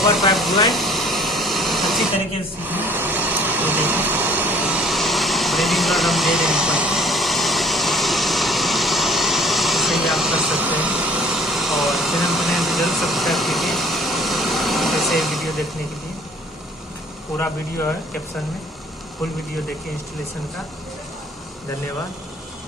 Proper pipe हुआ है अच्छी तरीके से सीखना। तो देखो ब्रीदिंग गार्ड हम दे रहे हैं ऊपर, इसे भी आप कर सकते हैं। और चैनल को नए जरूर सब्सक्राइब कीजिए ऐसे वीडियो देखने के लिए। पूरा वीडियो है कैप्शन में, फुल वीडियो देखिए इंस्टॉलेशन का। धन्यवाद।